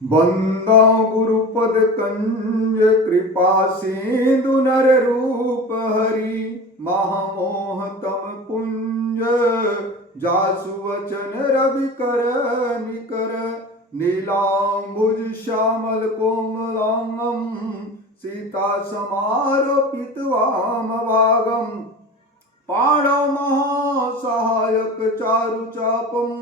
बंदा गुरुपद कंज कृपा सिंधु नर रूप हरि महामोह तम पुंज जासु वचन रवि कर निकर नीलांबुज श्यामल कोमलांगम सीता समारोपित वाम भागम पाणव महासहायक चारु चापम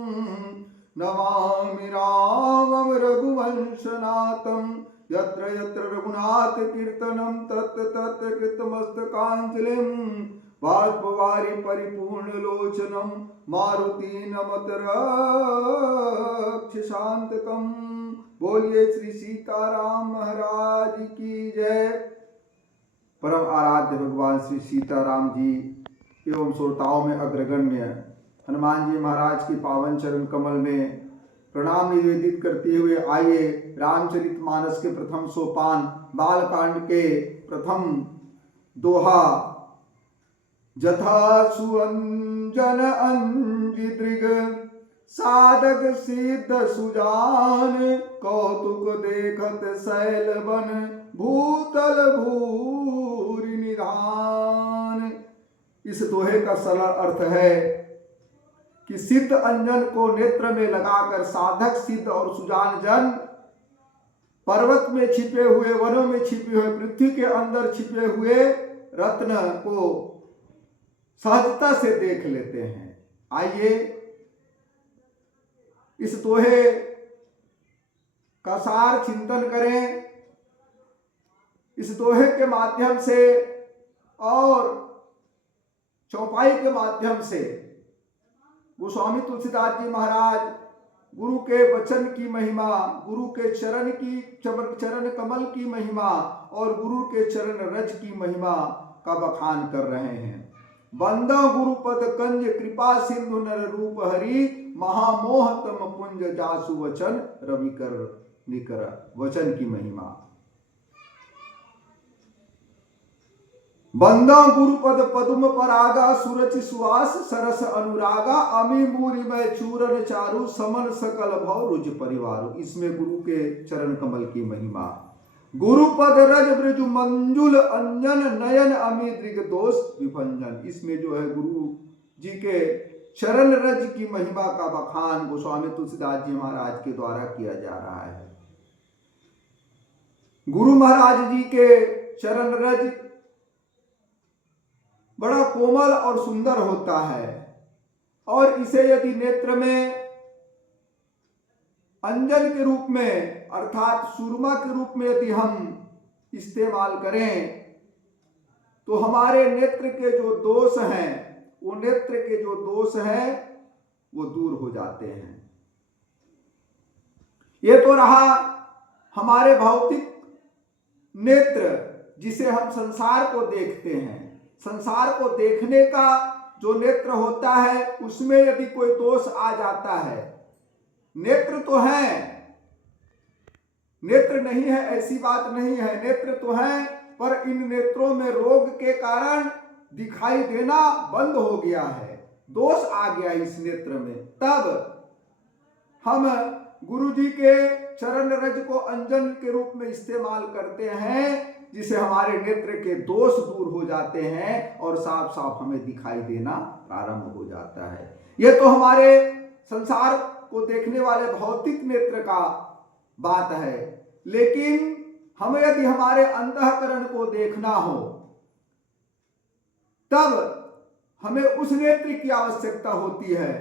नमामि रामं रघुवंशनाथं यत्र यत्र रघुनाथ कीर्तनं तत्र तत्र कृतमस्तकाञ्जलिं बाष्पवारि परिपूर्णलोचनं मारुति नमत रक्षशान्तकम्। बोलिए श्री सीताराम महाराज की जय। परम आराध्य भगवान श्री सीताराम जी एवं श्रोताओं में अग्रगण्य हनुमान जी महाराज के पावन चरण कमल में प्रणाम निवेदित करते हुए आइए रामचरितमानस के प्रथम सोपान बालकांड के प्रथम दोहा जथा सुअंजन अंजि दृग साधक सिद्ध सुजान कौतुक देखत शैल बन भूतल भूरि निधान। इस दोहे का सरल अर्थ है कि सिद्ध अंजन को नेत्र में लगाकर साधक सिद्ध और सुजान जन पर्वत में छिपे हुए, वनों में छिपे हुए, पृथ्वी के अंदर छिपे हुए रत्न को सहजता से देख लेते हैं। आइए इस दोहे का सार चिंतन करें। इस दोहे के माध्यम से और चौपाई के माध्यम से गोस्वामी तुलसीदास जी महाराज गुरु के वचन की महिमा, गुरु के चरण कमल की महिमा और गुरु के चरण रज की महिमा का बखान कर रहे हैं। बंदा गुरुपद कंज कृपा सिंधु नर रूप हरि महामोह तम पुंज जासु वचन रवि कर निकर। वचन की महिमा। बंदा गुरुपद पद्म परागा सुरचि सुवास सरस अनुरागा अमी मूरी में चूरन चारु समन सकल भव रुज परिवारु। इसमें गुरु के चरण कमल की महिमा। गुरुपद रज ब्रज मंजुल अंजन नयन अमी दृग दोष विभंजन। इसमें जो है गुरु जी के चरण रज की महिमा का बखान गोस्वामी तुलसीदास जी महाराज के द्वारा किया जा रहा है। गुरु महाराज जी के चरण रज बड़ा कोमल और सुंदर होता है और इसे यदि नेत्र में अंजन के रूप में अर्थात सुरमा के रूप में यदि हम इस्तेमाल करें तो हमारे नेत्र के जो दोष हैं, वो नेत्र के जो दोष हैं वो दूर हो जाते हैं। ये तो रहा हमारे भौतिक नेत्र जिसे हम संसार को देखते हैं। संसार को देखने का जो नेत्र होता है उसमें यदि कोई दोष आ जाता है, नेत्र तो है, नेत्र नहीं है ऐसी बात नहीं है, नेत्र तो है, पर इन नेत्रों में रोग के कारण दिखाई देना बंद हो गया है, दोष आ गया इस नेत्र में। तब हम गुरु जी के चरण रज को अंजन के रूप में इस्तेमाल करते हैं जिसे हमारे नेत्र के दोष दूर हो जाते हैं और साफ साफ हमें दिखाई देना प्रारंभ हो जाता है। यह तो हमारे संसार को देखने वाले भौतिक नेत्र का बात है, लेकिन हमें यदि हमारे अंतःकरण को देखना हो तब हमें उस नेत्र की आवश्यकता होती है।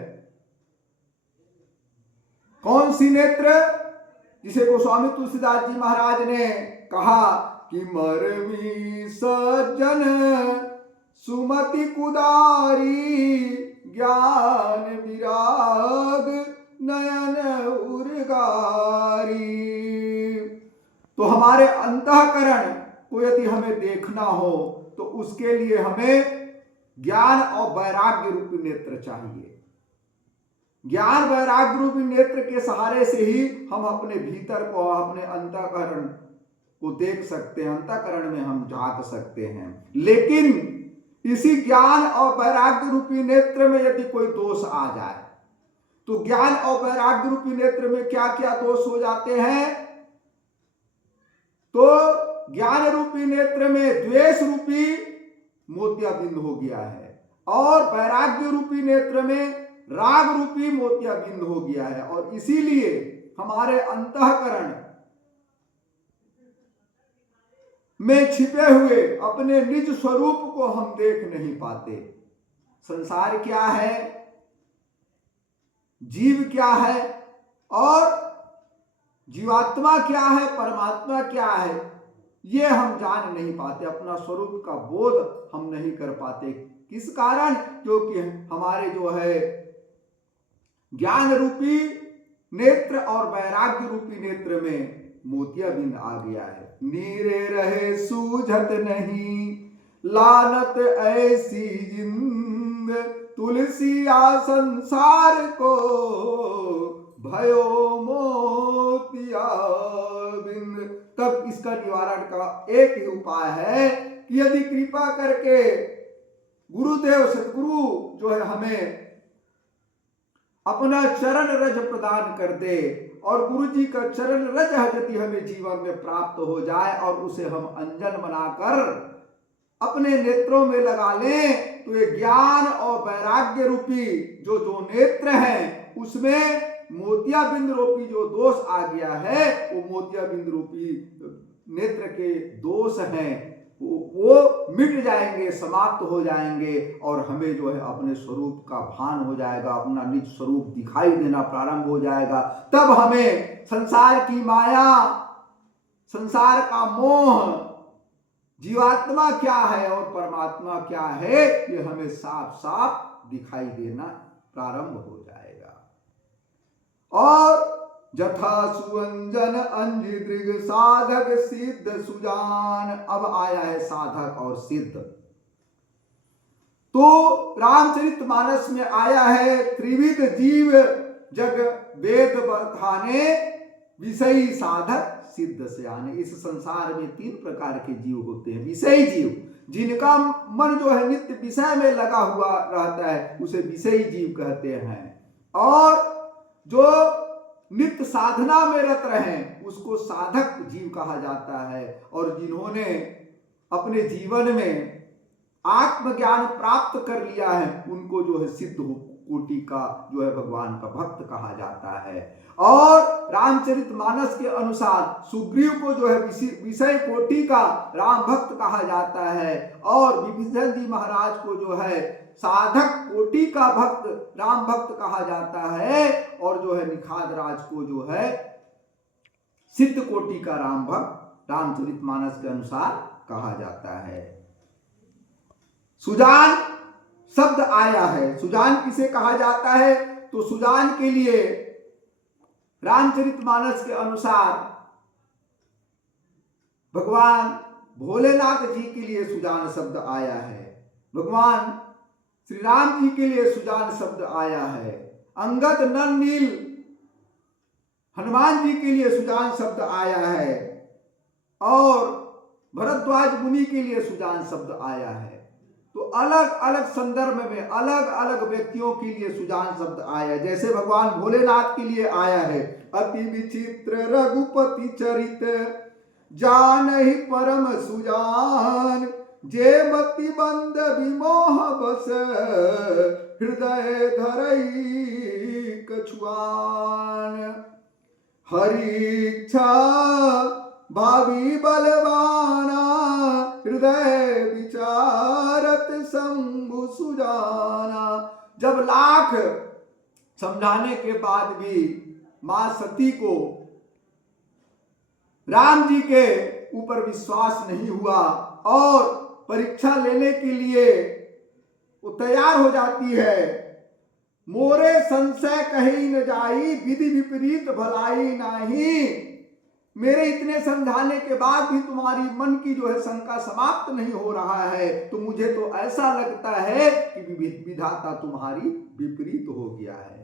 कौन सी नेत्र? जिसे गोस्वामी तुलसीदास जी महाराज ने कहा कि मरमी सज्जन सुमति कुदारी ज्ञान विराग नयन उर्गारी। तो हमारे अंतःकरण को यदि हमें देखना हो तो उसके लिए हमें ज्ञान और वैराग्य रूपी नेत्र चाहिए। ज्ञान वैराग्य रूपी नेत्र के सहारे से ही हम अपने भीतर को, अपने अंतःकरण को देख सकते हैं, अंतःकरण में हम झांक सकते हैं। लेकिन इसी ज्ञान और वैराग्य रूपी नेत्र में यदि कोई दोष आ जाए तो ज्ञान और वैराग्य रूपी नेत्र में क्या क्या दोष हो जाते हैं? तो ज्ञान रूपी नेत्र में द्वेष रूपी मोतियाबिंद हो गया है और वैराग्य रूपी नेत्र में राग रूपी मोतियाबिंद हो गया है, और इसीलिए हमारे अंतःकरण में छिपे हुए अपने निज स्वरूप को हम देख नहीं पाते। संसार क्या है, जीव क्या है और जीवात्मा क्या है, परमात्मा क्या है, ये हम जान नहीं पाते। अपना स्वरूप का बोध हम नहीं कर पाते। किस कारण? क्योंकि हमारे जो है ज्ञान रूपी नेत्र और वैराग्य रूपी नेत्र में मोतियाबिंद आ गया है। नीरे रहे सूझत नहीं लानत ऐसी जिंद, तुलसिया संसार को भयो मोतिया बिंद। तब इसका निवारण का एक ही उपाय है कि यदि कृपा करके गुरुदेव सदगुरु जो है हमें अपना चरण रज प्रदान कर दे, और गुरु जी का चरण रज यदि हमें जीवन में प्राप्त हो जाए और उसे हम अंजन बनाकर अपने नेत्रों में लगा लें, तो ये ज्ञान और वैराग्य रूपी जो जो नेत्र हैं उसमें मोतियाबिंद रूपी जो दोष आ गया है, वो मोतियाबिंद रूपी नेत्र के दोष हैं, वो मिट जाएंगे, समाप्त हो जाएंगे, और हमें जो है अपने स्वरूप का भान हो जाएगा, अपना निज स्वरूप दिखाई देना प्रारंभ हो जाएगा। तब हमें संसार की माया, संसार का मोह, जीवात्मा क्या है और परमात्मा क्या है, ये हमें साफ साफ दिखाई देना प्रारंभ हो जाएगा। और जथा सुअंजन अंजि दृग साधक सिद्ध सुजान। अब आया है साधक और सिद्ध। तो रामचरितमानस में आया है त्रिविध जीव जग वेद बखाने, विषयी साधक सिद्ध सयाने। इस संसार में 3 प्रकार के जीव होते हैं। विषयी जीव, जिनका मन जो है नित्य विषय में लगा हुआ रहता है, उसे विषयी जीव कहते हैं। और जो नित्य साधना में रत रहे उसको साधक जीव कहा जाता है। और जिन्होंने अपने जीवन में आत्मज्ञान प्राप्त कर लिया है, उनको जो है सिद्ध कोटि का जो है भगवान का भक्त कहा जाता है। और रामचरितमानस के अनुसार सुग्रीव को जो है विषय कोटि का राम भक्त कहा जाता है, और विभीषण जी महाराज को जो है साधक कोटि का भक्त राम भक्त कहा जाता है, और जो है निखाद राज को जो है सिद्ध कोटि का राम भक्त रामचरितमानस के अनुसार कहा जाता है। सुजान शब्द आया है। सुजान किसे कहा जाता है? तो सुजान के लिए रामचरितमानस के अनुसार भगवान भोलेनाथ जी के लिए सुजान शब्द आया है, भगवान श्री राम जी के लिए सुजान शब्द आया है, अंगद नल नील हनुमान जी के लिए सुजान शब्द आया है, और भरद्वाज मुनि के लिए सुजान शब्द आया है। तो अलग अलग संदर्भ में अलग अलग व्यक्तियों के लिए सुजान शब्द आया। जैसे भगवान भोलेनाथ के लिए आया है, अति विचित्र रघुपति चरित जानहि परम सुजान, जे मति बंद विमोह बस हृदय धरई कछुआन, हरि इच्छा भावी बलवाना, हृदय विचारत शंभु सुजाना। जब लाख समझाने के बाद भी मां सती को राम जी के ऊपर विश्वास नहीं हुआ और परीक्षा लेने के लिए वो तैयार हो जाती है। मोरे संशय कहीं न जाई, विधि विपरीत भलाई नाही। मेरे इतने समझाने के बाद भी तुम्हारी मन की जो है शंका समाप्त नहीं हो रहा है, तो मुझे तो ऐसा लगता है कि विधाता तुम्हारी विपरीत हो गया है।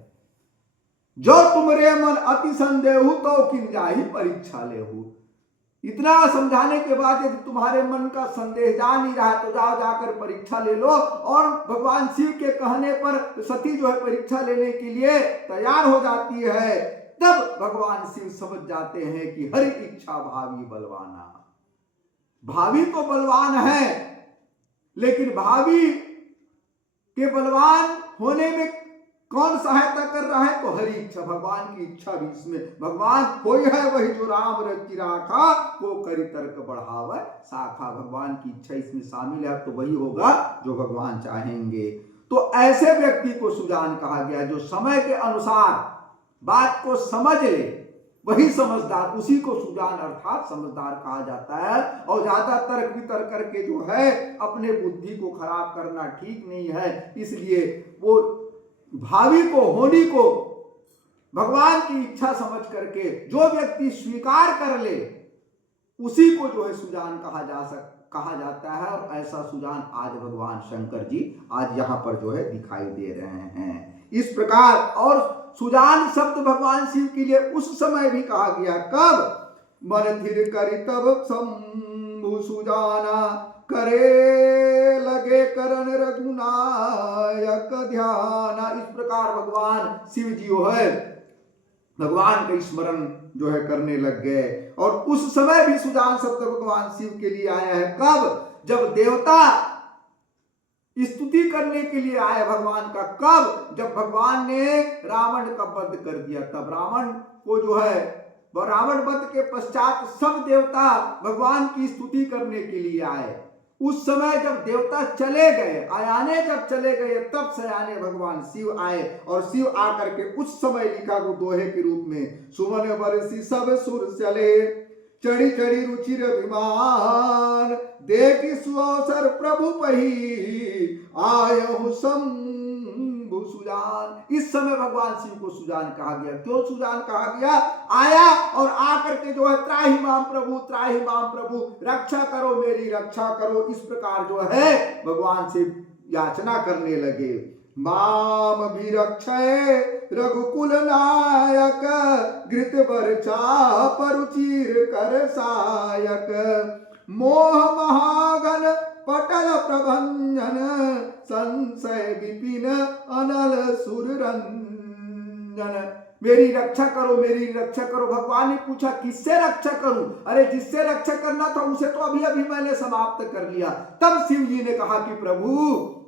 जो तुमरे मन अति संदेहु तो किन जाहि परीक्षा लेहु। इतना समझाने के बाद यदि तुम्हारे मन का संदेह जा नहीं रहा तो जाओ जाकर परीक्षा ले लो। और भगवान शिव के कहने पर सती जो है परीक्षा लेने के लिए तैयार हो जाती है। तब भगवान शिव समझ जाते हैं कि हरि इच्छा भावी बलवाना। भावी तो बलवान है, लेकिन भावी के बलवान होने में कौन सहायता कर रहा है? तो हरि इच्छा, भगवान की इच्छा भी इसमें। भगवान कोई है वही जो राम रचि राखा, को करी तर्क बढ़ावे शाखा। भगवान की इच्छा इसमें शामिल है, तो वही होगा जो भगवान चाहेंगे। तो ऐसे व्यक्ति को सुजान कहा गया जो समय के अनुसार बात को समझ ले, वही समझदार, उसी को सुजान अर्थात समझदार कहा जाता है। और ज्यादा तर्क वितर्क करके जो है अपने बुद्धि को खराब करना ठीक नहीं है। इसलिए वो भावी को, होनी को भगवान की इच्छा समझ करके जो व्यक्ति स्वीकार कर ले, उसी को जो है सुजान कहा जाता है। और ऐसा सुजान आज भगवान शंकर जी आज यहाँ पर जो है दिखाई दे रहे हैं इस प्रकार। और सुजान शब्द भगवान शिव के लिए उस समय भी कहा गया, कब? मन थिर करी तब शंभु सुजाना, करे लगे करन रघुनायक ध्याना। इस प्रकार भगवान शिव जी जो है भगवान का स्मरण जो है करने लग गए। और उस समय भी सुजान शब्द भगवान शिव के लिए आया है, कब? जब देवता स्तुति करने के लिए आए भगवान का। कब? जब भगवान ने रावण का वध कर दिया, तब रावण को जो है रावण वध के पश्चात सब देवता भगवान की स्तुति करने के लिए आए। उस समय जब देवता चले गए, आयाने जब चले गए, तब सयाने भगवान शिव आए। और शिव आकर के उस समय लिखा वो दोहे के रूप में, सुमन बरसी सब सुर चले, चढ़ी चढ़ी रुचिर अभिमान, देखी सुअवसर प्रभु पही, आयहु शंभु सुजान। इस समय भगवान शिव को सुजान कहा गया। क्यों सुजान कहा गया? आया और आकर के जो है त्राहि माम प्रभु, त्राहि माम प्रभु, रक्षा करो मेरी, रक्षा करो। इस प्रकार जो है भगवान से याचना करने लगे। माम भी रक्षय रघुकुल नायक, घृत बरचा परुचिर कर सायक, मोह महागन पटल प्रभंजन, संशय विपिन अनल सुर रंजन। मेरी रक्षा करो, मेरी रक्षा करो। भगवान ने पूछा किससे रक्षा करूं? अरे जिससे रक्षा करना था उसे तो अभी अभी मैंने समाप्त कर लिया। तब शिव जी ने कहा कि प्रभु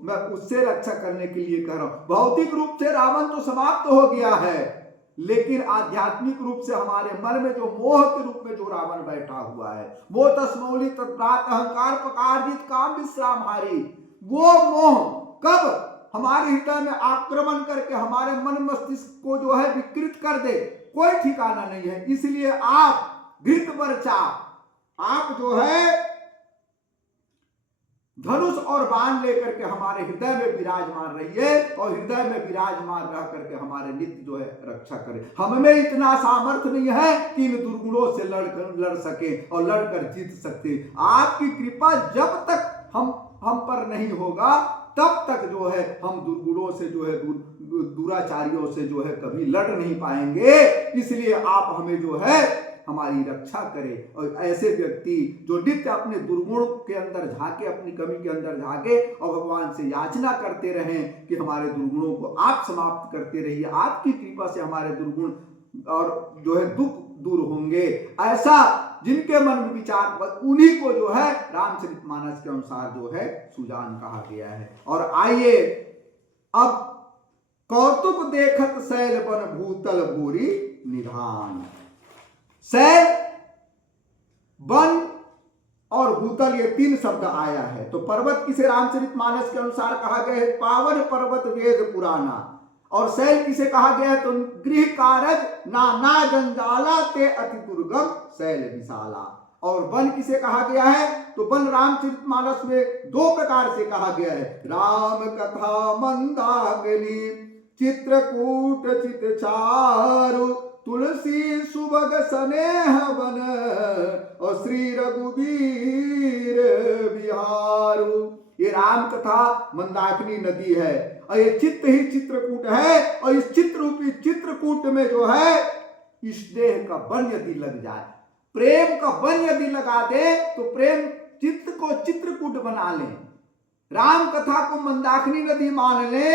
मैं उससे रक्षा करने के लिए कह रहा हूं। भौतिक रूप से रावण तो समाप्त हो गया है, लेकिन आध्यात्मिक रूप से हमारे मन में जो मोह के रूप में जो रावण बैठा हुआ है, वो तस्मौली तत्प्रात अहंकार पकारजित काम विश्राम हारी, वो मोह कब हमारे हृदय में आक्रमण करके हमारे मन मस्तिष्क को जो है विकृत कर दे, कोई ठिकाना नहीं है। इसलिए आप घृत बरचा, आप जो है धनुष और बाण लेकर के हमारे हृदय में विराजमान रहिए और हृदय में विराजमान रह करके हमारे नित्य जो है रक्षा करें। हमें इतना सामर्थ्य नहीं है कि इन दुर्गुणों से लड़ सके और लड़कर जीत सकते। आपकी कृपा जब तक हम पर नहीं होगा तब तक जो है हम दुर्गुणों से जो है दुराचारियों से जो है कभी लड़ नहीं पाएंगे। इसलिए आप हमें जो है हमारी रक्षा करें। और ऐसे व्यक्ति जो नित्य अपने दुर्गुण के अंदर झांके, अपनी कमी के अंदर झांके और भगवान से याचना करते रहें कि हमारे दुर्गुणों को आप समाप्त करते रहिए, आपकी कृपा से हमारे दुर्गुण और जो है दुख दूर होंगे। ऐसा जिनके मन में विचार, उन्हीं को जो है रामचरितमानस के अनुसार जो है सुजान कहा गया है। और आइए अब कौतुक देखत शैल बन भूतल भूरी निधान। शैल, वन और भूतल ये तीन शब्द आया है। तो पर्वत किसे रामचरितमानस के अनुसार कहा गया है? पावन पर्वत वेद पुराना। और शैल किसे कहा गया है? तो गृह कारज नाना जंजाला ते अति दुर्गम शैल विशाला। और वन किसे कहा गया है? तो वन रामचरितमानस में दो प्रकार से कहा गया है। राम कथा मंदाकिनी, चित्रकूट चित चारु, तुलसी सुबग स्नेह वन, और श्री रघुवीर विहारु। ये राम कथा मंदाकिनी नदी है और ये चित्त ही चित्रकूट है। और इस चित्र रूपी चित्रकूट में जो है स्नेह का वन यदि लग जाए, प्रेम का वन यदि लगा दे तो प्रेम चित्त को चित्रकूट बना ले, राम कथा को मंदाकिनी नदी मान ले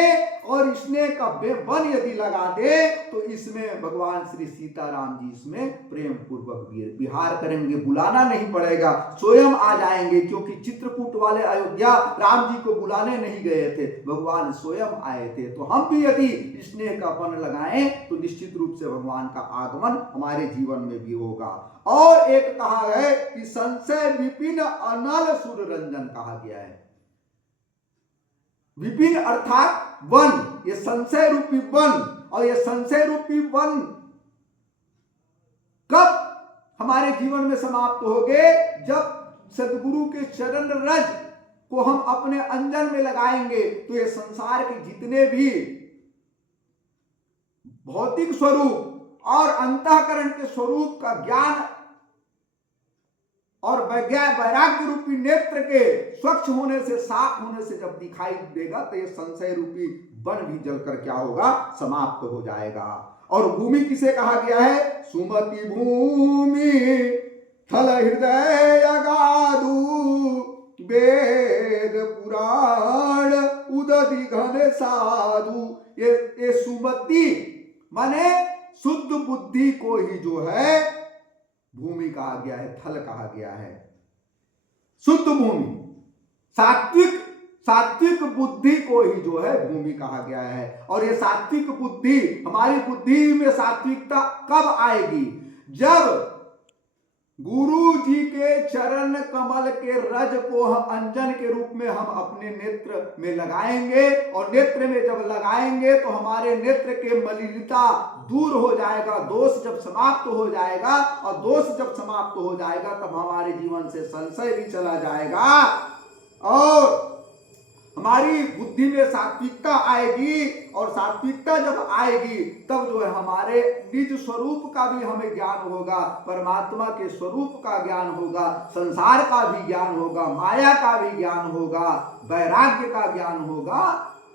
और स्नेह का वन यदि लगा दे तो इसमें भगवान श्री सीताराम जी इसमें प्रेम पूर्वक विहार करेंगे, बुलाना नहीं पड़ेगा, स्वयं आ जाएंगे। क्योंकि चित्रकूट वाले अयोध्या राम जी को बुलाने नहीं गए थे, भगवान स्वयं आए थे। तो हम भी यदि स्नेह का वन लगाएं तो निश्चित रूप से भगवान का आगमन हमारे जीवन में भी होगा। और एक कहा है कि संशय विपिन अनल सुर रंजन कहा गया है। विपिन अर्थात वन, ये संशय रूपी वन, और ये संशय रूपी वन कब हमारे जीवन में समाप्त होंगे? जब सदगुरु के चरण रज को हम अपने अंजन में लगाएंगे तो ये संसार के जितने भी भौतिक स्वरूप और अंतःकरण के स्वरूप का ज्ञान और वैराग्य रूपी नेत्र के स्वच्छ होने से, साफ होने से जब दिखाई देगा तो ये संशय रूपी वन भी जलकर क्या होगा? समाप्त हो जाएगा। और भूमि किसे कहा गया है? सुमति भूमि थल हृदय अगाधु, वेद पुराण उदधि घन साधु। ये सुमति माने शुद्ध बुद्धि को ही जो है भूमि कहा गया है, थल कहा गया है। शुद्ध भूमि, सात्विक बुद्धि को ही जो है भूमि कहा गया है। और ये सात्विक बुद्धि, हमारी बुद्धि में सात्विकता कब आएगी? जब गुरु जी के चरण कमल के रज को हम अंजन के रूप में हम अपने नेत्र में लगाएंगे, और नेत्र में जब लगाएंगे तो हमारे नेत्र के मलिनता दूर हो जाएगा, दोष जब समाप्त हो जाएगा, और दोष जब समाप्त हो जाएगा तब हमारे जीवन से संशय भी चला जाएगा और हमारी बुद्धि में सात्विकता आएगी। और सात्विकता जब आएगी तब जो है हमारे निज स्वरूप का भी हमें ज्ञान होगा, परमात्मा के स्वरूप का ज्ञान होगा, संसार का भी ज्ञान होगा, माया का भी ज्ञान होगा, वैराग्य का ज्ञान होगा।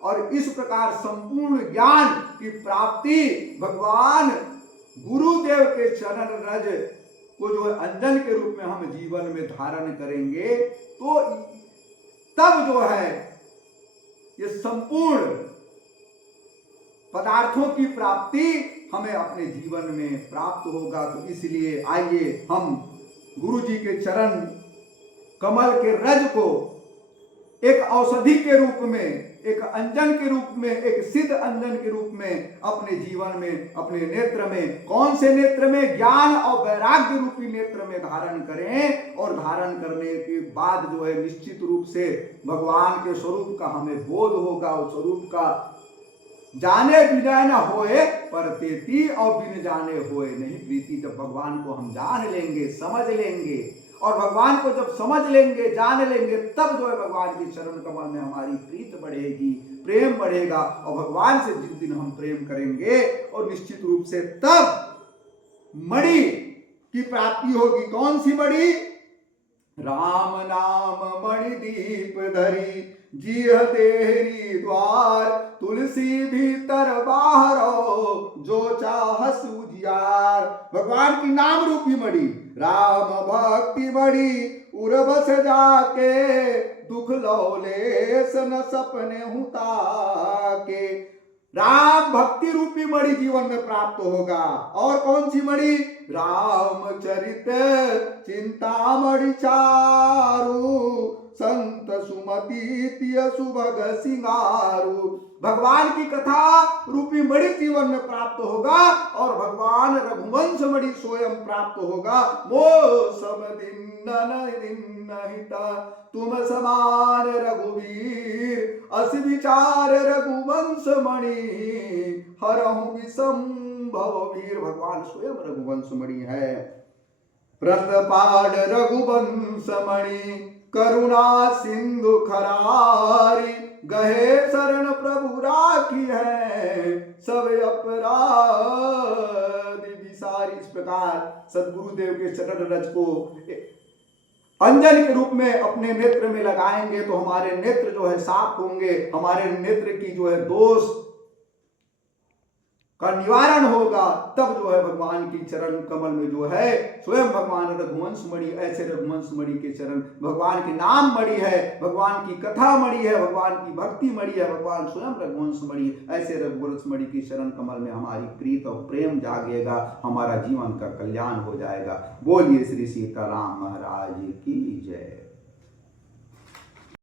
और इस प्रकार संपूर्ण ज्ञान की प्राप्ति भगवान गुरुदेव के चरण रज को जो है अंजन के रूप में हम जीवन में धारण करेंगे तो तब जो है ये संपूर्ण पदार्थों की प्राप्ति हमें अपने जीवन में प्राप्त होगा। तो इसलिए आइए हम गुरु जी के चरण कमल के रज को एक औषधि के रूप में, एक अंजन के रूप में, एक सिद्ध अंजन के रूप में अपने जीवन में, अपने नेत्र में, कौन से नेत्र में? ज्ञान और वैराग्य रूपी नेत्र में धारण करें। और धारण करने के बाद जो है निश्चित रूप से भगवान के स्वरूप का हमें बोध होगा। और स्वरूप का जाने बिना न होए परतेती, और बिन जाने होए नहीं प्रीति। जब भगवान को हम जान लेंगे, समझ लेंगे, और भगवान को जब समझ लेंगे, जान लेंगे, तब जो है भगवान के चरण कमल में हमारी प्रीत बढ़ेगी, प्रेम बढ़ेगा। और भगवान से जिस दिन हम प्रेम करेंगे और निश्चित रूप से तब मणि की प्राप्ति होगी। कौन सी मणि? राम नाम मणि दीप धरी, जिह तेरी द्वार, तुलसी भीतर बाहरो, जो चाहस उजियार। भगवान की नाम रूपी मणि, राम भक्ति मणि, उर्वश जाके दुख लौलेस न सपने हुता के। राम भक्ति रूपी मणि जीवन में प्राप्त होगा। और कौन सी मणि? रामचरित चिंतामणि चारु, संत सुमति तिय सुभग सिंगारू। भगवान की कथा रूपी मणि जीवन में प्राप्त होगा और भगवान रघुवंश मणि स्वयं प्राप्त होगा। मो सम दिन हिता, तुम समान रघुवीर, अस विचार रघुवंश मणि, हरहु विसंभव वीर। भगवान स्वयं रघुवंश मणि है। प्रतपाल रघुवंश मणि, करुणा सिंधु खरारी, गहे शरण प्रभु राखी है, सब अपराध विसारी। इस प्रकार सदगुरुदेव के चरण रज को अंजन के रूप में अपने नेत्र में लगाएंगे तो हमारे नेत्र जो है साफ होंगे, हमारे नेत्र की जो है दोष का निवारण होगा, तब जो है भगवान की चरण कमल में जो है स्वयं भगवान रघुवंश मणि, ऐसे रघुवंश मणि के चरण, भगवान के नाम मणि है, भगवान की कथा मणि है, भगवान की भक्ति मणि है, भगवान स्वयं रघुवंश मणि, ऐसे रघुवंश मणि की चरण कमल में हमारी प्रीत और प्रेम जागेगा, हमारा जीवन का कल्याण हो जाएगा। बोलिए श्री सीताराम महाराज की जय।